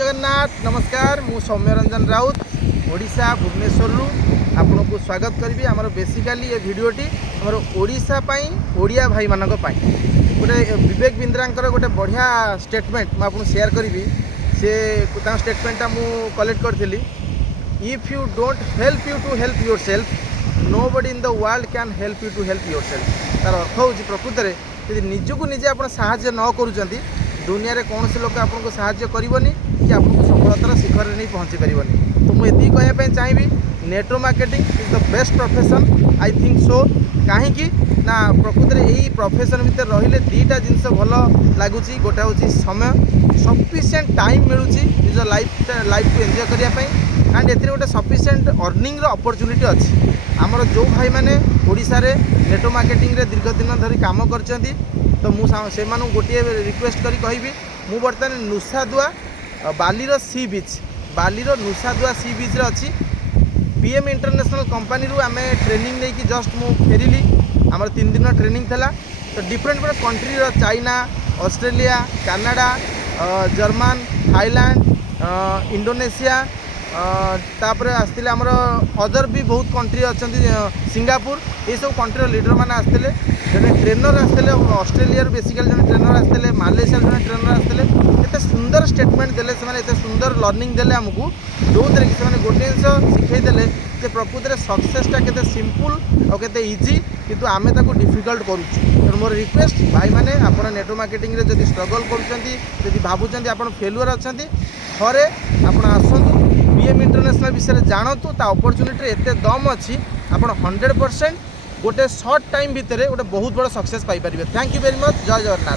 जगन्नाथ नमस्कार मु सौम्य रंजन राउत ओडिशा भुवनेश्वर आपन को स्वागत करी आमर बेसिकाली ये भिडटी आमर ओडिशा ओडिया भाई मानक गोटे विवेक बिंद्रांकर गोटे बढ़िया स्टेटमेंट मुझे शेयर करी से स्टेटमेंटा मु कलेक्ट करी if you don't help you to help yourself nobody in the world can help you to help yourself तार अर्थ हूँ प्रकृत में यदि निजक निजे आप साहाय्य न करूँ दुनिया रे कौन से लोक आपको साहाय्य करनी कि आपको सफलतार शिखर नहीं पहुँची पारनी तो मुझे कहवाई चाहिए network marketing is the best profession I think so कहीं ना प्रकृत में यही प्रोफेशन भितर रहिले दीटा जिनस भल लगुच गोटे हूँ समय सफिशिएंट टाइम मिलूँ निज लाइफ को एंजॉय करने एंड ए गोटे सफिशिएंट अर्निंग अपॉर्चुनिटी अच्छी आमर जो भाई मैंने ओडिशा रे नेटवर्क मार्केटिंग रे दीर्घ दिन धरी काम करछंती तो मुझे गोटे रिक्वेस्ट करी कहबी मु बर्तमान नुसादुआ बालीर सी बीच बालीर नुसादुआ सी बीच रे अच्छी पीएम इंटरनेशनल कंपनी रू आम ट्रेनिंग नहीं जस्ट मु फेरिली आमर 3 दिन ट्रेनिंग थला तो डिफरेंट कंट्री रो China Australia Canada German Thailand Indonesia तापर आसते आमर अदर भी बहुत कंट्री अच्छा सिंगापुर ये सब कंट्री लीडर मैंने आसते जैसे ट्रेनर आसते ऑस्ट्रेलिया बेसिकली जो ट्रेनर आसते मालेशिया जो ट्रेनर आसते एत सुंदर स्टेटमेंट देले से सुंदर लर्निंग देले आमको जो कि गोटे जिन शिखेदेले जे प्रकृत में सक्सेसटा के सिंपल और के इजी किंतु आमे ताको डिफिकल्ट करूँ मोर रिक्वेस्ट भाई मैंने आप नेटवर्क मार्केटिंग रे जब स्ट्रगल करुँच भावुं आप फेलुअर अच्छा थे आप आसतु पीएम इंटरनेशनल विषय जानतु ता अपॉर्चुनिटी एते दम अच्छी आप 100% गोटे सर्ट टाइम भितर गोटे बहुत बड़ा सक्सेस पाई पारे। Thank you very much. जय जगन्नाथ।